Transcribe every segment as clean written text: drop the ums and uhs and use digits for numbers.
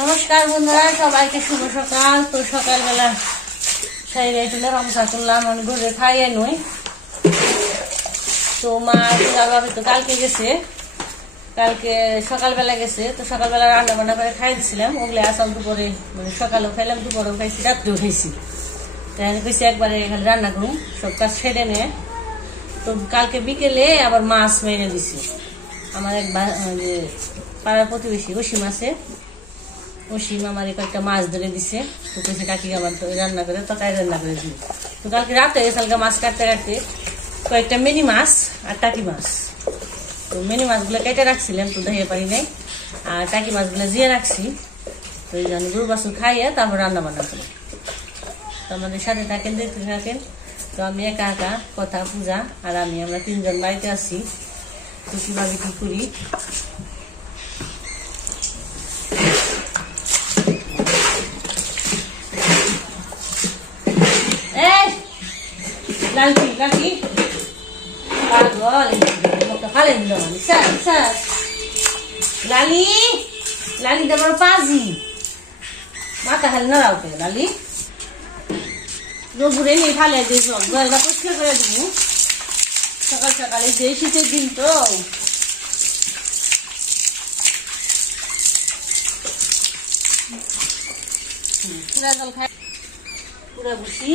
নমস্কার বন্ধুরা, সবাইকে শুভ সকাল। তো সকালবেলা সাইরে তুলে রামসা করলাম, আমি ঘরে খাইয়ে নই। তো মা বাবা তো কালকে গেছে, কালকে সকালবেলা গেছে। তো সকালবেলা রান্না বান্না করে খাই দিছিলাম, ওগুলো আসাম দুপুরে মানে সকালেও খাইলাম, দুপুরেও খাইছি, রাত্রেও খাইছি। তাই কইছি একবারে খালি রান্না করুন, সব কাজ সেরে নিয়ে। তো কালকে বিকেলে আবার মাছ মেরে দিছি। আমার এক পাড়ার প্রতিবেশী অসীম আছে, অসীম আমার কয়েকটা মাছ ধরে দিছে। তো কইছে কাকি আমার রান্না করে তরকারি রান্না করে দিই। তো কালকে রাতে কালকে মাছ কাটতে কাটতে কয়েকটা মিনি মাছ আর টাকি মাছ, তো মিনি মাছগুলো কেটে রাখছিলাম, তো ধুয়ে পারি নাই। আর টাকি মাছগুলো জিয়ে রাখছি। তো এই জন্য গরু বাছুর খাইয়ে তারপর রান্না বান্না করি। তো আমাদের সাথে থাকেন, দেখতে থাকেন। তো আমি একা একা কথা পূজা আর আমরা তিনজন বাড়িতে আছি। তো কিভাবে কি করি লালকি লালকি ফালে দিল লালি লালি তোমার পাজি মাথা খালি নাড়াওতে লালি রোবুরে নিয়ে ফালে দিয়ে গলটা পরিষ্কার করে দিব। সকাল সকালে যে শীতের দিন তো পুরা জল খাই পুরা বসি।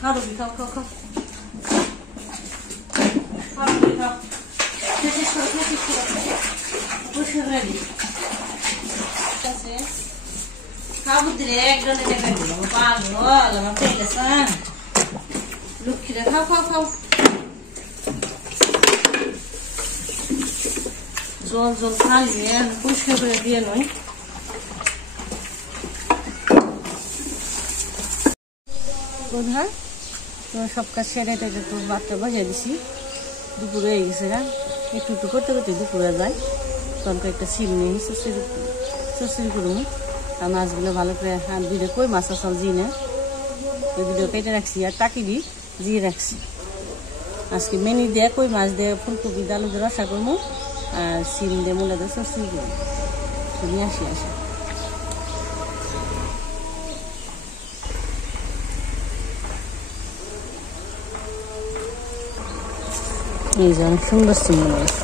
খাও রবি, খাও খাও খাও খাও রবি, খাও শেষ করো পরিষ্কার করে দিই। ঠিক আছে, খাও বুদ্ধি রে, একজনে দেখা দিল আমার পাগল আমার পেটেছেন লক্ষ্মীরা। খাও খাও খাও, জল জল খালিয়ে পরিষ্কার করে দিয়ে নয়। বোধ সব কাজ সেরে টেটে তো ভাতটা বসিয়ে দিছি। দুপুরে হয়ে গেছে না, একটু একটু করতে করতে দুপুরে যায়। তখন একটা সিল নিয়ে চচড়ি করবো। আর মাছগুলো ভালো করে হাত দিলে কই মাছ আসল জিনে ওইগুলো কেটে রাখছি আর টাকি দিয়ে জিয়ে রাখছি। আজকে মেনি দিয়ে কই মাছ দিয়ে ফুলকপি আলু দিয়ে রসা করবো আর সিম দিয়ে মূলা দিয়ে চচড়ি করবো। নিয়ে আসি আসে এই যে অনেক সুন্দর সিম মনে হয়েছে।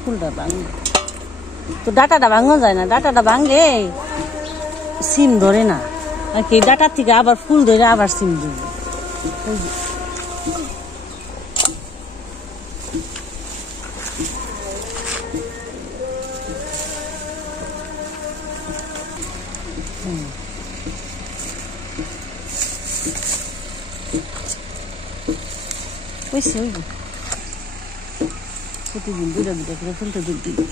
ফুলটা ভাঙবে তো ডাটাটা ভাঙা যায় না, ডাটাটা ভাঙলে সিম ধরে না। আর কি ডাটার থেকে আবার ফুল ধরে আবার সিম ধরবে। প্রতিদিন দুটা দুটা করে ফুলটা দুধ দিবি।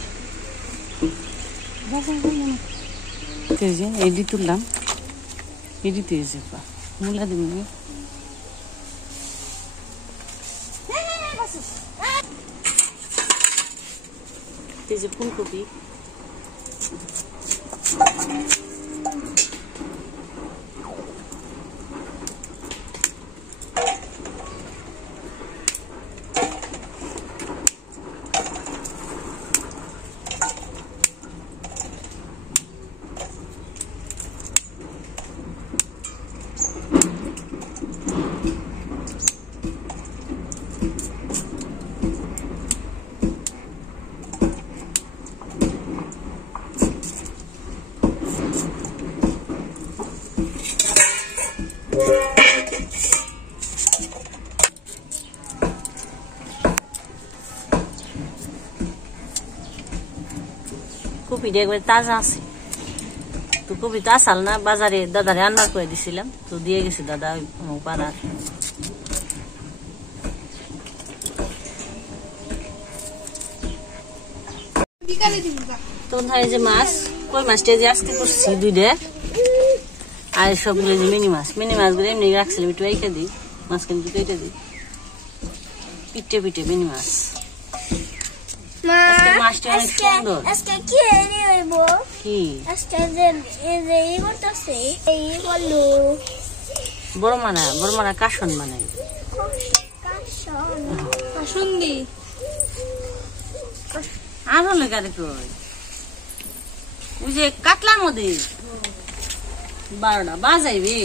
এডি তুললাম, এডিতে মূলা দিবি এই যে ফুলকপি কপিটা একবার তাজা আছে। তো কপি তো আসাল না, বাজারে দাদারে আনবার করে দিছিলাম, তো দিয়ে গেছে দাদা পাড়ার। তো ধরে যে মাছ, কই মাছটা যে আজকে করছি 2টা, আর সবগুলো যে মিনি মাছগুলো এমনি রাখছিলাম, একটু রেখে দিই, মাঝখানে একটু কেটে দিই, পিঠে মিনি মাছ। মাছটা অনেক সুন্দর। কি বড় মারা কাশন বানাই, আর হলে গাড়ি কই ওই যে কাতলার মধ্যে 12টা বাজাইবে।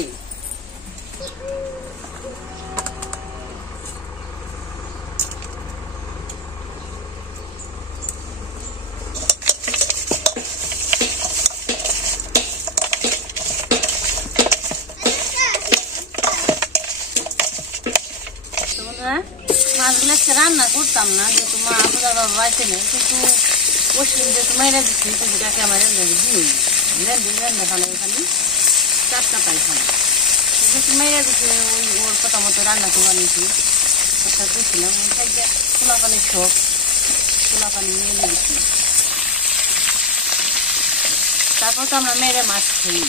মাছগুলো রান্না করতাম না, যেহেতু মা আপনার বাবা বাড়িতে নেই, কিন্তু পশ্চিম যেহেতু মাইরা দিচ্ছি, যাকে আমার রান্না খালে খালি 4টা পাইখানা, যেহেতু মাইরা দিচ্ছে ওর কথা মতো রান্না করে বানিয়েছি। একটা করছিলাম ওই সাইডে খোলা পানির শখ, খোলা পানি নিয়ে দিচ্ছি। তারপর তো আমরা মেরে মাছ খাই।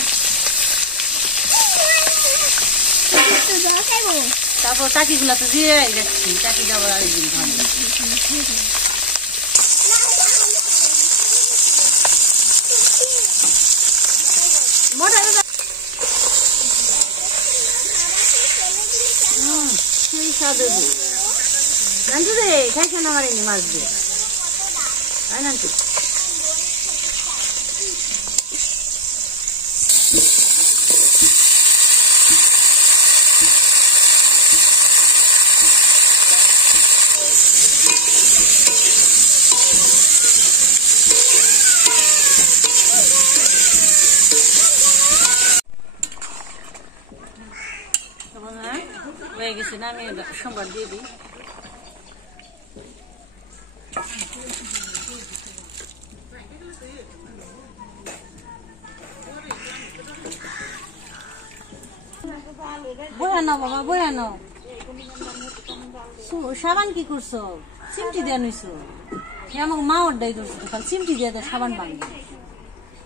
তারপর টাকিগুলা তো দিয়ে যাচ্ছি, টাকি যাবার আরেকদিন ভালো। সেই স্বাদ নান্টু রে, খাইছে না আমার এনে মাছ দিয়ে, তাই নান্টু? হয়ে গেছে না, আমি সোমবার দিয়ে দিই। বয়ানো বাবা বয়ানো, সাবান কি করছো? চিমটি দিয়ে নিছো, আমাকে মা ওরটাই করছো, কাল চিমটি দিয়ে দেয় সাবান বানিয়ে।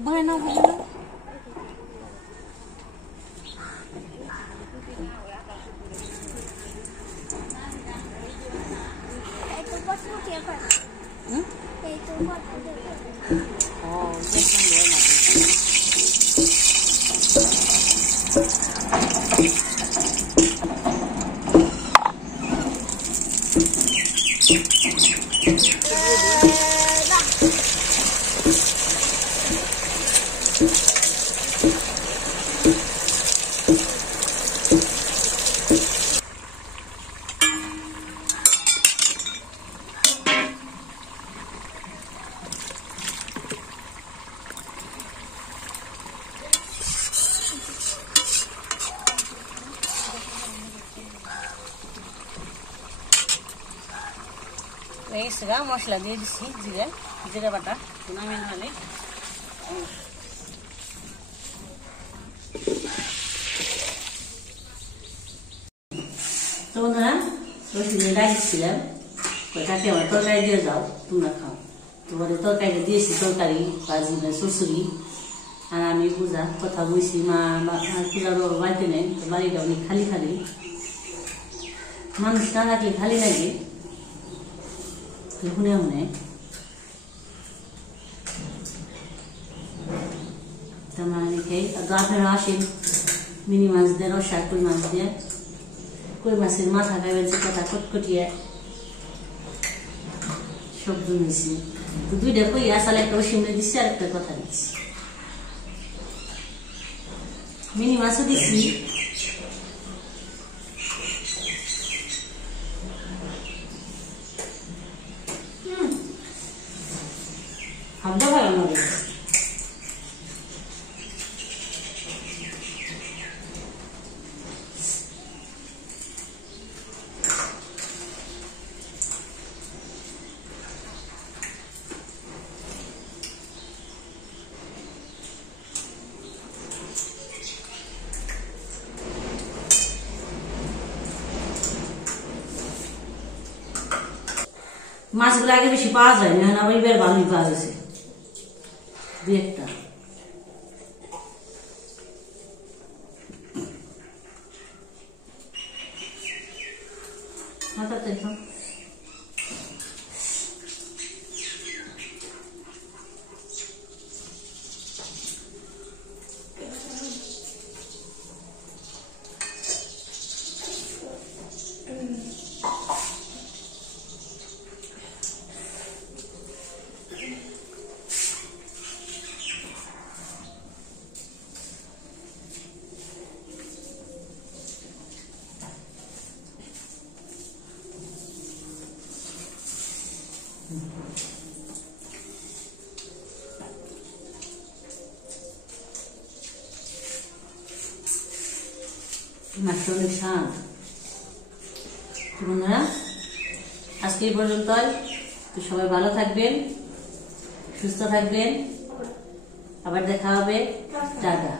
বয়ানো বয়ানো মশলা দিয়ে দিচ্ছি, জিরা বাটা নামিয়ে ঢালে। তো বন্ধুরা ডাকছিলাম, কাকে আমার তরকারি দিয়ে যাও, তোমরা খাও। তোমাদের তরকারি দিয়েছি, তরকারি ভাজি শ্বশুরি, আর আমি পূজা কথা বলছি। মা পূজার বাবা বাড়িতে নেই, বাড়িটা অনেক খালি খালি, মানুষ না থাকলে খালি লাগে। শুনে মনে আপনারা আসেন, মিনি মাছ দিয়ে রসা, কই মাছ দিয়ে, কই মাছের মাথা খাইবেন, কথা কটকটিয়ে শব্দ নিয়েছি। তো 2টা কই আসলে একটা ওষুধ দিচ্ছি, আর একটা কথা দিচ্ছি। মিনি মাছও দিচ্ছি, ভাবতে পারো আমাদের মাছগুলো আগে বেশি পাওয়া যায় না, আবার এবার ভালোই পাওয়া গেছে দু একটা। দেখো মাছটা অনেক স্বাদ। বন্ধুরা আজকে এই পর্যন্তই, তো সবাই ভালো থাকবেন, সুস্থ থাকবেন, আবার দেখা হবে, টাটা।